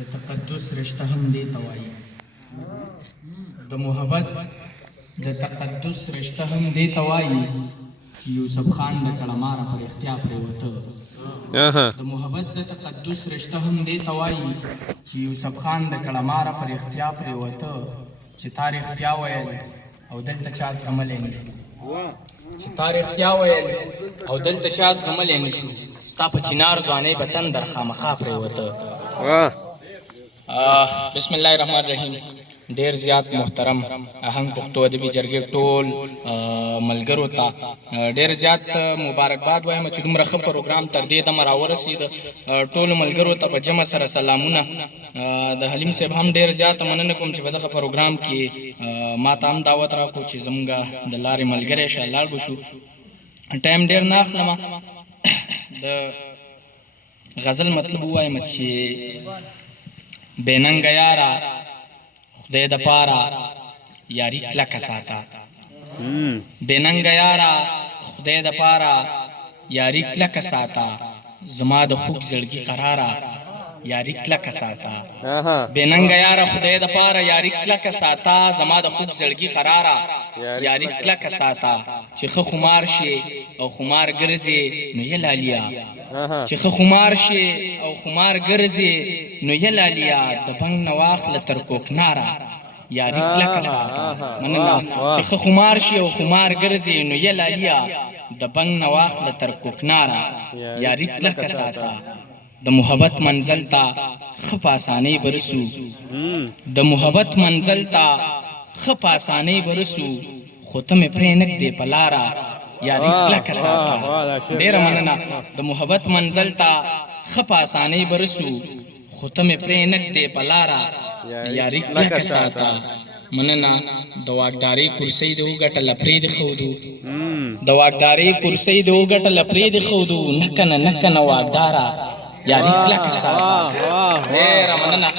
د تقدس رشته هم دې ته وایي. د محبت د تقدس رشته هم دې ته وایي چې یوسف خان د کړماره پر اختیا پرېوته. د محبت د تقدس رشته هم دې ته وایي چې یوسف خان د کړماره پر اختیا پرېوته، چې تا رښتیا ویل او دلته چا زغملی نه شو، چې تا رښتیا ویل او دلته چا زغملی نه شو، ستا په چنار ځوانۍ به تندر خامخا پرېوته. بسم الله الرحمن الرحیم. ډیر زیات محترم اهنګ پښتو ادبي جرګې ټول ملګرو ته ډیر زیات مبارکباد وایم چې دومره ښه پروګرام تر دې دمه راورسېد. ټولو ملګرو ته په جمع سره سلامونه. د حلیم صاحب هم ډیر زیاته مننه کوم چې په دغه پروګرام کې ما ته هم دعوت راکړو چې زموږ د لارې ملګری شه لاړ به شو. ټایم ډیر نه اخلمه. د غزل مطلب ووایم چې بېننګه یاره خدای د پاره یاري کلکه ساته، بېننګه یاره خدای د پاره یاري کلکه ساته، زما د خوږ زړګي قراره یاري کلکه ساته. بېننګه یاره خدای د پاره یاري کلکه ساته، زما د خوږ زړګي قراره یاري کلکه ساته. چې ښه خمار شي او خمار ګرځې نو یې لالیا، چې ښه خمار شي او خمار ګرځې نو یې لالیا، د بنګ نه واخله تر کوکناره یاري کلکه ساته. مننه. چې ښه خمار شي او خمار ګرځې نو یې لالیا، د بنګ نه واخله تر کوکناره یاري کلکه ساته. د محبت منزل ته ښه په اسانۍ برسو، د محبت منزل ته ښه په اسانۍ برسو، خو ته مې پرې نږدې په لاره یاري کلکه ساته. ډېره مننه. د محبت منزل ته ښه په اسانۍ برسو، خو ته مې پرې نږدې په لاره یاري کلکه ساته. مننه. د واکدارۍ کرسۍ دې وګټله پرېږدې ښودو، د واکدارۍ کرسۍ دې وګټله پرېږدې ښودو، نه کنه نه کنه واکداره یاري کلکه ساته. ډېره مننه.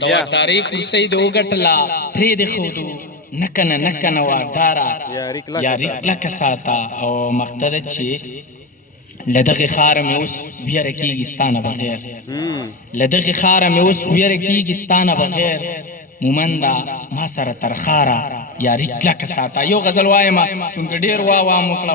د واکدارۍ کرسۍ دې وګټله پرېږدې ښودو، نه کنه نه کنه واکداره یاري کلکه ساته. او مقصد چې له دغې ښاره مې اوس ویره کېږي ستا نه بغیر، له دغې ښاره مې اوس ویره کېږي ستا نه بغیر، مومنده ما سره تر ښاره یاري کلکه ساته. یو غزل وایمه چونکې ډېر وام وکړه